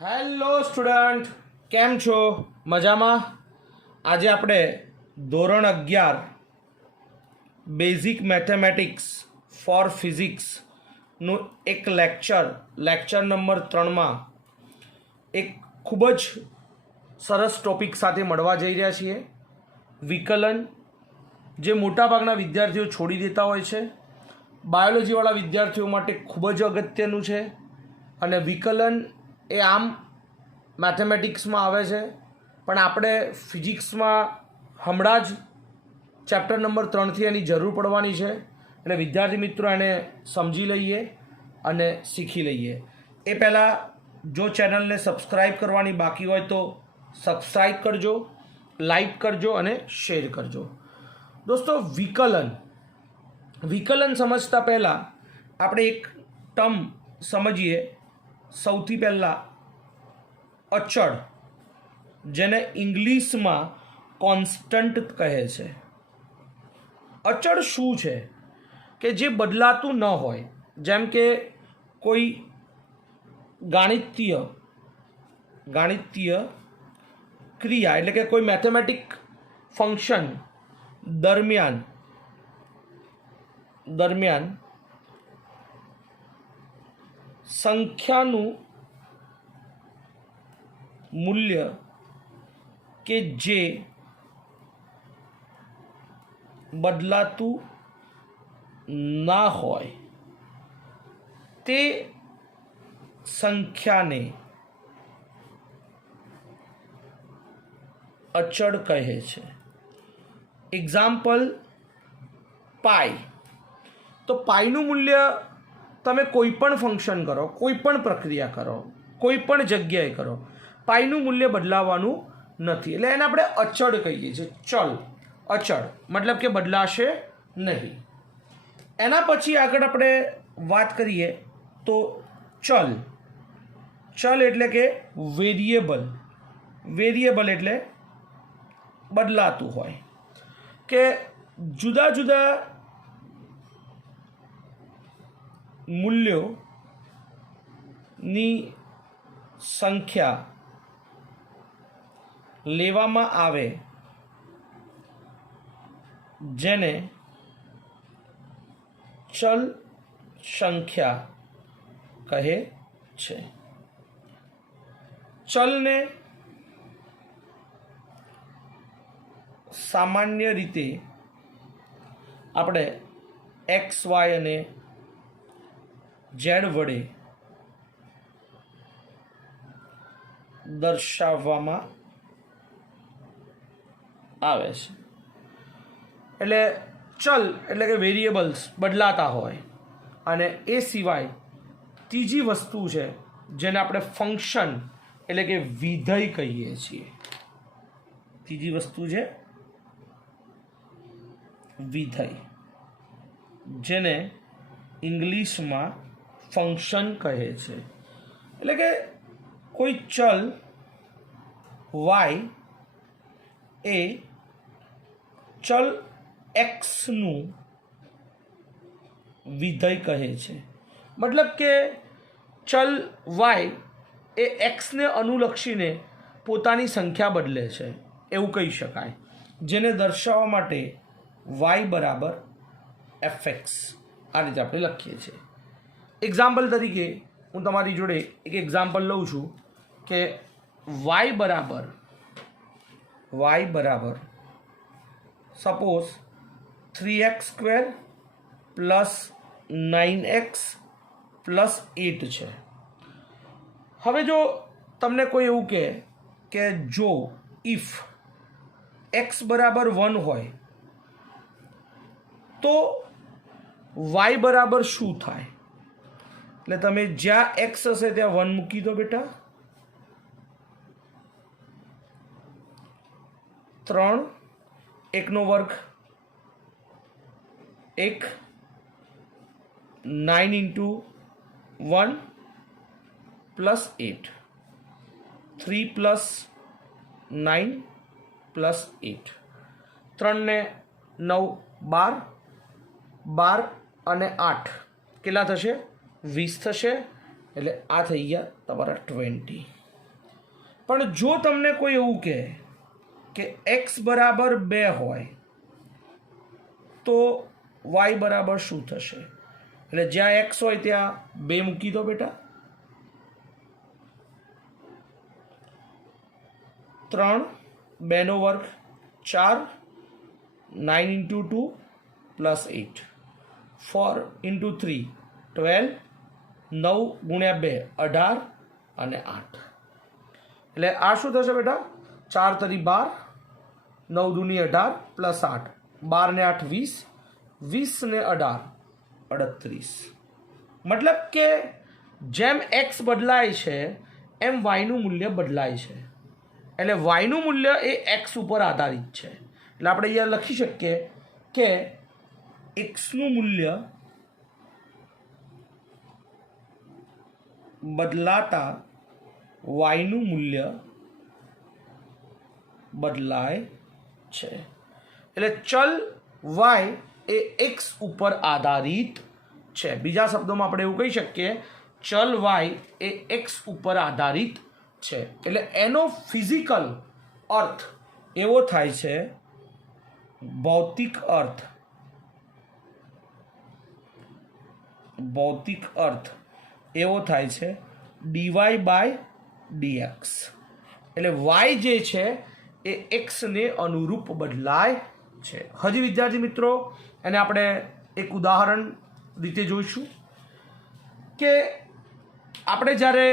Hello student, કેમ છો? મજામાં? આજે આપણે ધોરણ 11 બેઝિક મેથેમેટિક્સ ફોર ફિઝિક્સનું એક લેક્ચર નંબર 3માં એક ખૂબ જ સરસ ટોપિક સાથે મળવા જઈ રહ્યા છીએ. વિકલન, જે મોટાભાગના વિદ્યાર્થીઓ છોડી દેતા હોય છે, બાયોલોજીવાળા વિદ્યાર્થીઓ માટે ખૂબ જ અગત્યનું છે. અને વિકલન એ આમ મેથેમેટિક્સમાં આવે છે, પણ આપણે ફિઝિક્સમાં હમણાં જ ચેપ્ટર નંબર 3થી એની જરૂર પડવાની છે. એટલે વિદ્યાર્થી મિત્રો એને સમજી લઈએ અને શીખી લઈએ. એ પહેલાં જો ચેનલને સબસ્ક્રાઈબ કરવાની બાકી હોય તો સબસ્ક્રાઈબ કરજો, લાઈક કરજો અને શેર કરજો. દોસ્તો, વિકલન સમજતા પહેલાં આપણે એક ટર્મ સમજીએ. સૌથી પહેલાં અચળ, જેને ઇંગ્લિશમાં કોન્સ્ટન્ટ કહે છે. અચળ શું છે? કે જે બદલાતું ન હોય. જેમ કે કોઈ ગાણિતીય ક્રિયા, એટલે કે કોઈ મેથેમેટિક ફંક્શન દરમિયાન સંખ્યાનું મૂલ્ય કે જે બદલાતું ના હોય તે સંખ્યાને અચળ કહે છે. એક્ઝામ્પલ, પાઈ. તો પાઈનું મૂલ્ય તમે કોઈ પણ ફંક્શન કરો, કોઈ પણ પ્રક્રિયા કરો, કોઈ પણ જગ્યાએ કરો, પાઈનું મૂલ્ય બદલાવાનું નથી. એટલે એને આપણે અચળ કહીએ છીએ. અચળ મતલબ કે બદલાશે નહીં. એના પછી આગળ આપણે વાત કરીએ તો ચલ એટલે કે વેરિયેબલ એટલે બદલાતું હોય. કે જુદા જુદા મૂલ્યોની સંખ્યા લેવામાં આવે જેને ચલ સંખ્યા કહે છે. ચલને સામાન્ય રીતે આપણે એક્સ, વાય અને ઝેડ વડે દર્શાવવામાં આવે છે. એટલે ચલ એટલે કે વેરિયેબલ્સ બદલાતા હોય. અને એ સિવાય ત્રીજી વસ્તુ છે જેને આપણે ફંક્શન એટલે કે વિધેય કહીએ છીએ. ત્રીજી વસ્તુ છે વિધેય, જેને ઇંગ્લિશમાં ફંક્શન કહે છે. એટલે કે કોઈ ચલ વાય એ ચલ એક્સનું વિધેય કહે છે. મતલબ કે ચલ વાય એ એક્સને અનુલક્ષીને પોતાની સંખ્યા બદલે છે, એવું કહી શકાય. જેને દર્શાવવા માટે વાય બરાબર એફએક્સ આ રીતે આપણે લખીએ છીએ. એક્ઝામ્પલ તરીકે હું તમારી જોડે એક એક્ઝામ્પલ લઉં છું કે વાય બરાબર suppose 3x² plus 9x plus 8 છે. હવે જો તમને કોઈ એવું કહે કે જો ઇફ x બરાબર 1 હોય તો y બરાબર શું થાય? એટલે તમે જ્યાં x હશે ત્યાં 1 મૂકી દો બેટા. 3, 1 નો વર્ગ 1, 9 into 1 plus 8, 3 plus 9 plus 8, 3 ને 9 12, 12 અને 8 કેટલા થશે? 20 થશે. એટલે આ થઈ ગયા તમારા 20. પણ જો તમને કોઈ એવું કહે કે x બરાબર 2 હોય તો y બરાબર શું થશે? એટલે જ્યાં x હોય ત્યાં 2 મૂકી દો બેટા. 3 2 નો વર્ગ 4 9 into 2 plus 8 4 into 3 12 9 ગુણ્યા 2 18 અને 8. એટલે આ શું થશે બેટા? 4 તરી 12 9 દૂની 18 પ્લસ 8 12 ને 8 20 20 ને 18 38. મતલબ કે જેમ x બદલાય છે એમ y નું મૂલ્ય બદલાય છે. એટલે y નું મૂલ્ય એ x ઉપર આધારિત છે. એટલે આપણે અહીંયા લખી શકીએ કે x નું મૂલ્ય બદલાતા y નું મૂલ્ય બદલાય છે. એટલે ચલ y એ x ઉપર આધારિત છે. બીજા શબ્દોમાં આપણે એવું કહી શકીએ ચલ y એ x ઉપર આધારિત છે. એટલે એનો ફિઝિકલ અર્થ એવો થાય છે, ભૌતિક અર્થ એવો થાય છે dy બાય dx. એટલે y જે છે એ x ને અનુરૂપ બદલાય છે. હજી વિદ્યાર્થી મિત્રો એને આપણે એક ઉદાહરણ રીતે જોઈશું કે આપણે જ્યારે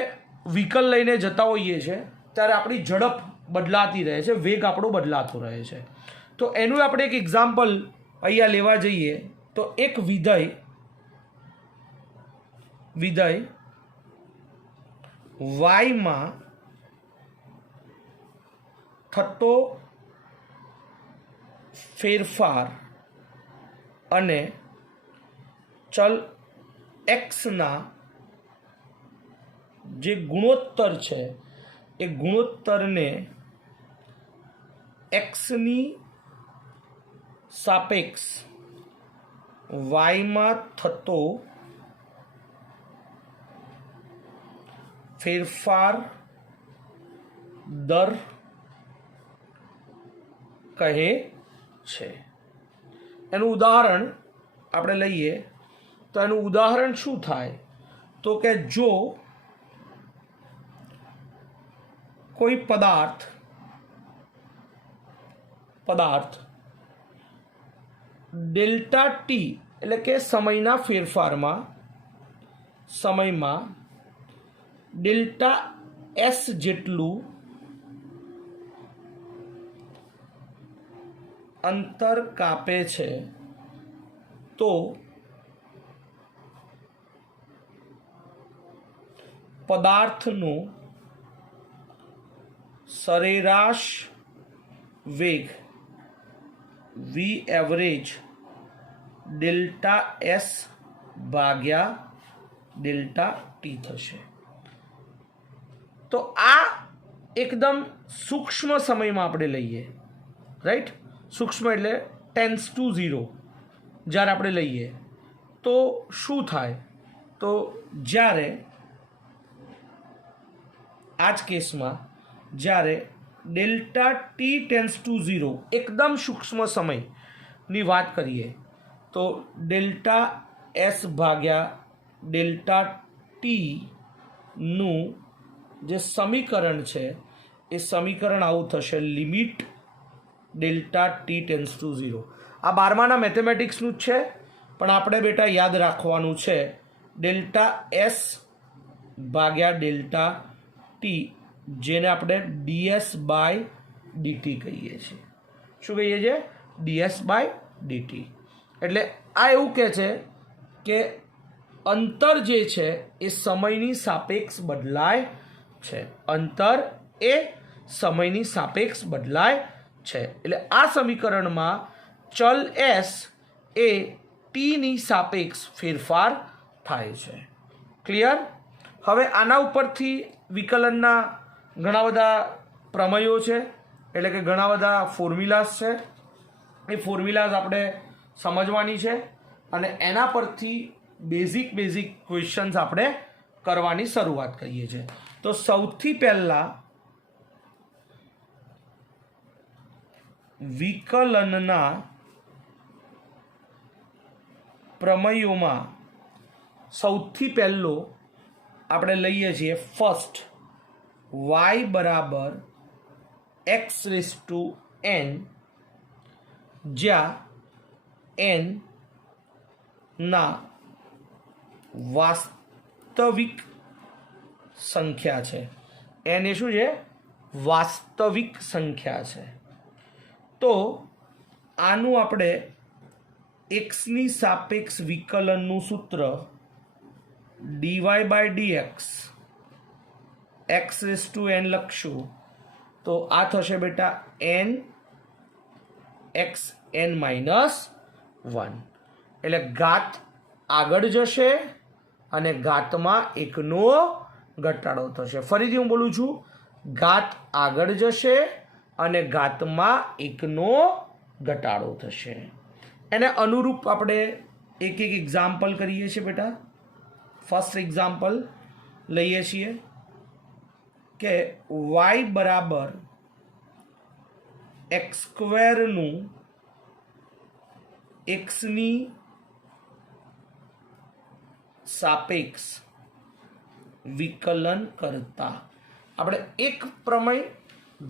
વ્હીકલ લઈને જતા હોઈએ છીએ ત્યારે આપણી ઝડપ બદલાતી રહે છે, વેગ આપણો બદલાતો રહે છે. તો એનું આપણે એક એક્ઝામ્પલ અહીંયા લેવા જઈએ તો એક વિધેય y માં થતો ફેરફાર અને ચલ x ના જે ગુણોત્તર છે એ ગુણોત્તરને x ની સાપેક્ષ y માં થતો ફેરફાર દર કહે છે. એનું ઉદાહરણ આપણે લઈએ તો એનું ઉદાહરણ શું થાય તો કે જો કોઈ પદાર્થ ડેલ્ટા ટી એટલે કે સમયના ફેરફારમાં ડેલ્ટા એસ જેટલું અંતર કાપે છે તો પદાર્થનો સરેરાશ વેગ વી એવરેજ ડેલ્ટા એસ ભાગ્યા ડેલ્ટા ટી થશે. તો આ એકદમ સૂક્ષ્મ સમયમાં આપણે લઈએ, રાઈટ. સૂક્ષ્મ એટલે ટેન્સ ટુ 0 જ્યારે આપણે લઈએ તો શું થાય તો જ્યારે આ જ કેસમાં જ્યારે ડેલ્ટા ટી ટેન્સ ટુ 0 એકદમ સૂક્ષ્મ સમયની વાત કરીએ તો ડેલ્ટા એસ ભાગ્યા ડેલ્ટા ટીનું જે સમીકરણ છે એ સમીકરણ આવું થશે limit delta T tense two 0. આ 12માના મેથેમેટિક્સનું જ છે પણ આપણે બેટા યાદ રાખવાનું છે ડેલ્ટા એસ ભાગ્યા ડેલ્ટા ટી જેને આપણે ડીએસ બાય ડીટી કહીએ છીએ. શું કહીએ છીએ? DS by DT. એટલે આ એવું કહે છે કે અંતર જે છે એ સમયની સાપેક્ષ બદલાય છે. અંતર એ સમયની સાપેક્ષ બદલાય છે. એટલે આ સમીકરણમાં ચલ એસ એ ટીની સાપેક્ષ ફેરફાર થાય છે. ક્લિયર? હવે આના ઉપરથી વિકલનના ઘણા બધા પ્રમેયો છે, એટલે કે ઘણા બધા ફોર્મ્યુલાસ છે. એ ફોર્મ્યુલાસ આપણે સમજવાની છે અને એના પરથી બેઝિક ક્વેશ્ચન્સ આપણે કરવાની શરૂઆત કરીએ છીએ. તો સૌથી પહેલાં વિકલનના પ્રમેયોમાં સૌથી પહેલો આપણે લઈએ છીએ ફર્સ્ટ y બરાબર x⁴n, જ્યાં n ના વાસ્તવિક સંખ્યા છે. n એ શું છે? વાસ્તવિક સંખ્યા છે. તો આનું આપણે એક્સની સાપેક્ષ વિકલનનું સૂત્ર dy/dx x⁴n લખશું તો આ થશે બેટા n xn - 1. એટલે ઘાત આગળ જશે અને ઘાતમાં એકનો ઘટાડો થશે. ફરીથી હું બોલું છું, ઘાત આગળ જશે અને ઘાતમાં એકનો ઘટાડો થશે. એને અનુરૂપ આપણે એક એક્ઝામ્પલ કરીએ છીએ બેટા. ફર્સ્ટ એક્ઝામ્પલ લઈએ છીએ કે y બરાબર x² નું એક્સની સાપેક્ષ વિકલન કરતા આપણે એક પ્રમેય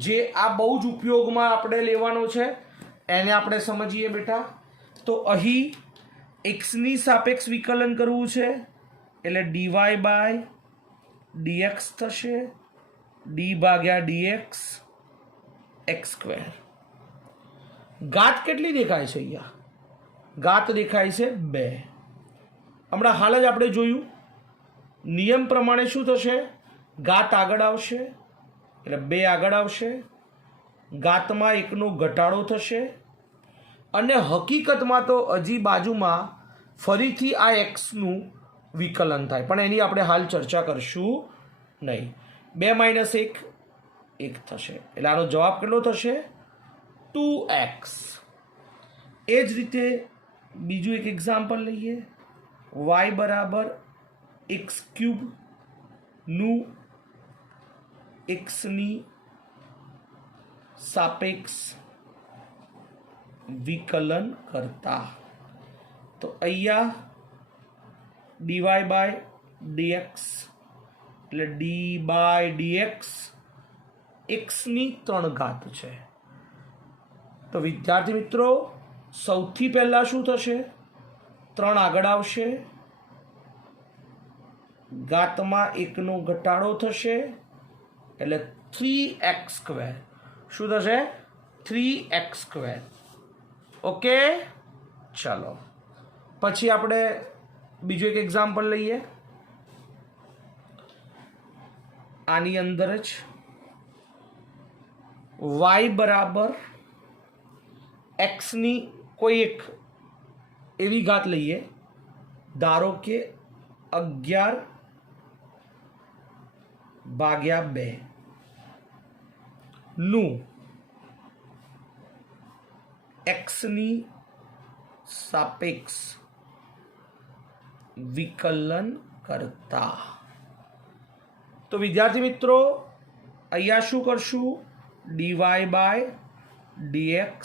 જે આ બહુ જ ઉપયોગમાં આપણે લેવાનો છે એને આપણે સમજીએ બેટા. તો અહીં એક્સની સાપેક્ષ વિકલન કરવું છે એટલે dy/dx થશે, d/dx x². ઘાત કેટલી દેખાય છે? અહીંયા ઘાત દેખાય છે 2. હમણાં હાલ જ આપણે જોયું નિયમ પ્રમાણે શું થશે? ઘાત આગળ આવશે એટલે 2 આગળ આવશે, ઘાતમાં એકનો ઘટાડો થશે અને હકીકતમાં તો હજી બાજુમાં ફરીથી આ એક્સનું વિકલન થાય, પણ એની આપણે હાલ ચર્ચા કરશું નહીં. 2 - 1 1 થશે એટલે આનો જવાબ કેટલો થશે? 2x. એ જ રીતે બીજું એક એક્ઝામ્પલ લઈએ. y બરાબર x³ નું એક્સની સાપેક્ષ વિકલન કરતા તો અહીંયા dy/dx એટલે d/dx એક્સની 3 ઘાત છે. તો વિદ્યાર્થી મિત્રો સૌથી પહેલા શું થશે? 3 આગળ આવશે, ઘાતમાં એકનો ઘટાડો થશે એટલે 3x². શું થશે? 3x². ઓકે, ચલો પછી આપણે બીજું એક એક્ઝામ્પલ લઈએ. આની અંદર જ y બરાબર એક્સની કોઈ એક એવી ઘાત લઈએ, ધારો કે 11/2 નું એક્સની સાપેક્ષ વિકલન કરતા. તો વિદ્યાર્થી મિત્રો અહીંયા શું કરશું? dy/dx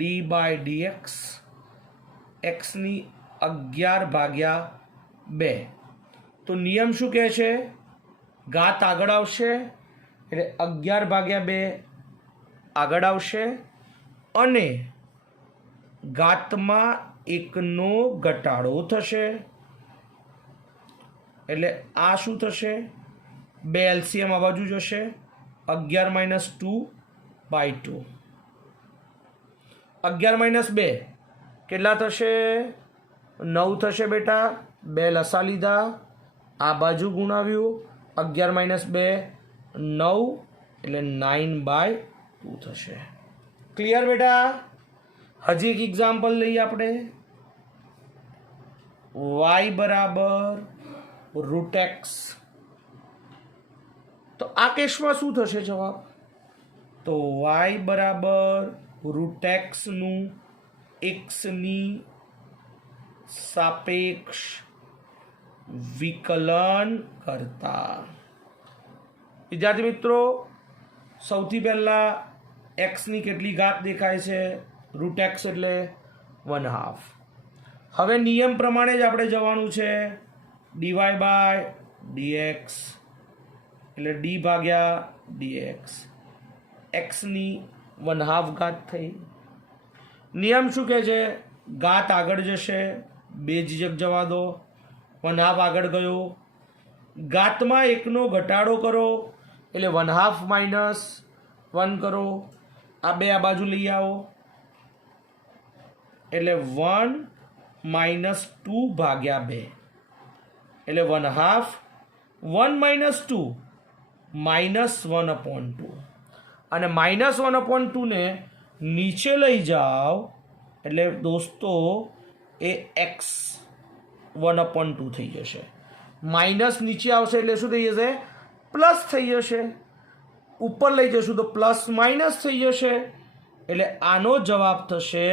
d/dx એક્સની 11/2. તો નિયમ શું કહે છે? ઘાત આગળ આવશે એટલે 11/2 આગળ આવશે અને ઘાતમાં એકનો ઘટાડો થશે એટલે આ શું થશે? 2 LCM આ બાજુ જશે, 11 - 2/2. 11 - 2 કેટલા થશે? 9 થશે બેટા. 2 લસા લીધા, આ બાજુ ગુણાવ્યું, 11 - 2 9 એટલે 9/2 થશે. ક્લિયર બેટા? હજી એક એક્ઝામ્પલ લઈએ આપણે. y બરાબર √x. તો આ કેસમાં શું થશે જવાબ? તો y બરાબર √x નું એક્સની સાપેક્ષ વિકલન કરતા. વિદ્યાર્થી મિત્રો સૌથી પહેલા એક્સની કેટલી ઘાત દેખાય છે? રૂટ એક્સ એટલે 1/2. હવે નિયમ પ્રમાણે જ આપણે જવાનું છે. ડીવાય બાય ડીએક્સ એટલે ડી ભાગ્યા ડીએક્સ. એક્સની 1/2 ઘાત થઈ. નિયમ શું કહે છે? ઘાત આગળ જશે, બે જીજક જવા દો, 1/2 આગળ ગયો. ઘાતમાં એકનો ઘટાડો કરો એટલે 1/2 માઇનસ 1 કરો. આ બે આ બાજુ લઈ આવો એટલે 1 માઇનસ 2 ભાગ્યા 2 એટલે 1/2. 1 માઇનસ 2 માઇનસ 1/2 અને માઇનસ 1/2 ને નીચે લઈ જાઓ એટલે દોસ્તો એ એક્સ 1/2 થઈ જશે. માઇનસ નીચે આવશે એટલે શું થઈ જશે? પ્લસ થઈ જશે. ઉપર લઈ જશું તો પ્લસ માઇનસ થઈ જશે. એટલે આનો જવાબ થશે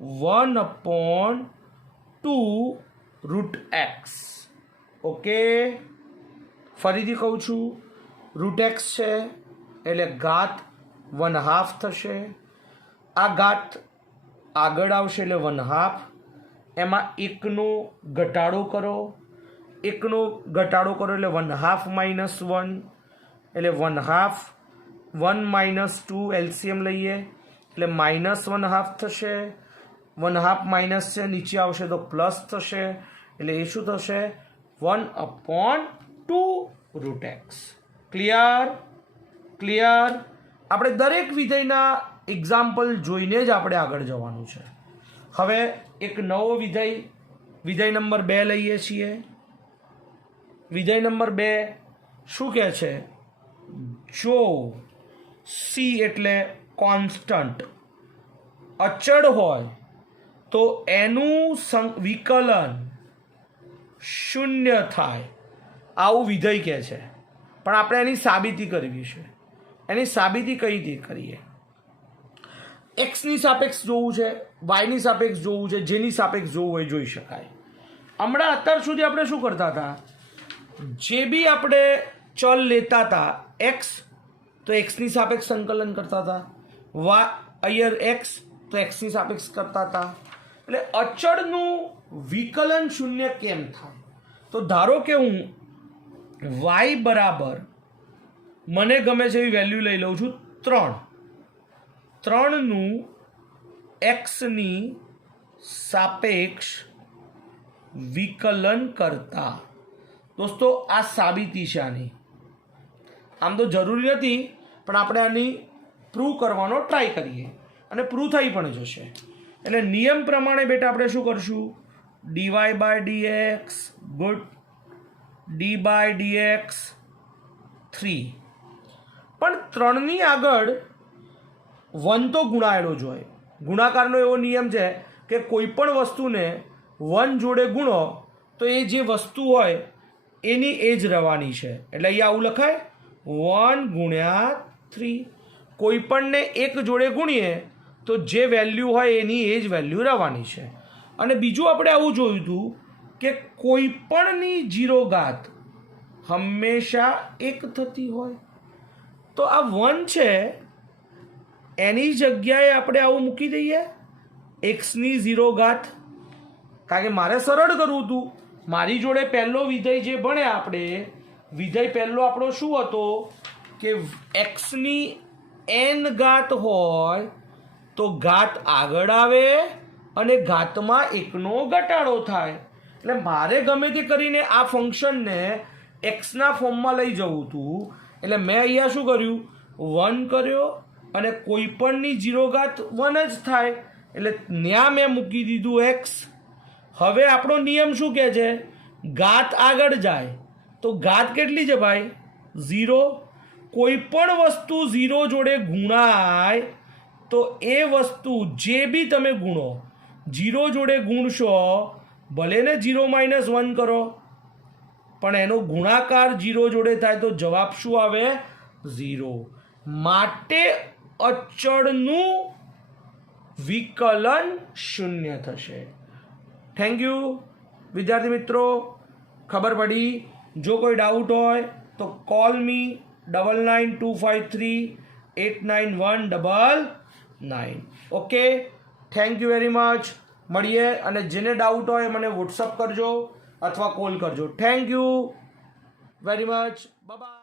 1/2 રૂટ એક્સ. ઓકે, ફરીથી કહું છું, રૂટ એક્સ છે એટલે ઘાત 1/2 થશે. આ ઘાત આગળ આવશે એટલે 1/2. એમાં એકનો ઘટાડો કરો, એકનો ઘટાડો કરો એટલે 1/2 માઇનસ 1 એટલે 1/2. 1 માઇનસ 2 એલસીએમ લઈએ એટલે માઇનસ 1/2 થશે. 1/2 માઇનસ છે, નીચે આવશે તો પ્લસ થશે. એટલે એ શું થશે? 1/2 રૂટ એક્સ. ક્લિયર? ક્લિયર? આપણે દરેક વિધેયના એક્ઝામ્પલ જોઈને જ આપણે આગળ જવાનું છે. હવે એક નવો વિધેય નંબર 2 લઈએ છીએ. વિધેય નંબર 2 શું કહે છે? જો સી એટલે કોન્સ્ટન્ટ અચળ હોય તો એનું વિકલન 0 થાય. આવું વિધેય કહે છે. પણ આપણે એની સાબિતી કરવી છે. એની સાબિતી કઈ રીતે કરીએ? એક્સની સાપેક્ષ જોવું છે, વાયની સાપેક્ષ જોવું છે, જેની સાપેક્ષ જોવું હોય જોઈ શકાય. હમણાં અત્યાર સુધી આપણે શું કરતા હતા? જે બી આપણે ચલ લેતા હતા એક્સ તો એક્સની સાપેક્ષ સંકલન કરતા હતા, અહીંયા એક્સ તો એક્સની સાપેક્ષ કરતા હતા. એટલે અચળનું વિકલન 0 કેમ થાય? તો ધારો કે હું વાય બરાબર મને ગમે છે એવી વેલ્યુ લઈ લઉં છું 3નું એક્સની સાપેક્ષ વિકલન કરતા. દોસ્તો આ સાબિતી છે આની. આમ તો જરૂરી નથી પણ આપણે આની પ્રૂવ કરવાનો ટ્રાય કરીએ અને પ્રૂવ થઈ પણ જશે. એટલે નિયમ પ્રમાણે બેટા આપણે શું કરશું? DY by DX good D by DX 3. પણ 3ની આગળ 1 તો ગુણાયેલો જ હોય. ગુણાકારનો એવો નિયમ છે કે કોઈ પણ વસ્તુને 1 જોડે ગુણો તો એ જે વસ્તુ હોય એની એ જ રહેવાની છે. એટલે અહીંયા આવું લખાય 1 ગુણ્યા 3. કોઈ પણને 1 જોડે ગુણીએ તો જે વેલ્યુ હોય એની એ જ વેલ્યુ રહેવાની છે. અને બીજું આપણે આવું જોયું હતું કે કોઈ પણની 0 ઘાત હંમેશા 1 થતી હોય. તો આ 1 છે એની જગ્યાએ આપણે આવું મૂકી દઈએ એક્સની 0 ઘાત. કારણ કે મારે સરળ કરવું હતું. મારી જોડે પહેલો વિધેય જે ભણ્યા આપણે, વિધેય પહેલો આપણો શું હતો કે એક્સની n ઘાત હોય તો ઘાત આગળ આવે અને ઘાતમાં 1નો ઘટાડો થાય. એટલે મારે ગમે તે કરીને આ ફંક્શનને એક્સના ફોર્મમાં લઈ જવું હતું. એટલે મેં અહીંયા શું કર્યું? 1 કર્યો અને કોઈ પણની 0 ઘાત 1 જ થાય એટલે ત્યાં મેં મૂકી દીધું એક્સ. હવે આપણો નિયમ શું કહે છે? ઘાત આગળ જાય તો ઘાત કેટલી છે ભાઈ? 0. કોઈ પણ વસ્તુ 0 જોડે ગુણાય તો એ વસ્તુ જે બી તમે ગુણો 0 જોડે ગુણશો, ભલે ને 0 માઇનસ 1 કરો પણ એનો ગુણાકાર 0 જોડે થાય તો જવાબ શું આવે? 0. માટે અચળનું વિકલન 0 થશે. થેન્ક યુ વિદ્યાર્થી મિત્રો, ખબર પડી? જો કોઈ ડાઉટ હોય તો call me 99253953 891999. Okay, thank you very much. મળીએ, અને જેને ડાઉટ હોય મને વોટ્સઅપ કરજો અથવા કોલ કરજો. Thank you very much. Bye bye.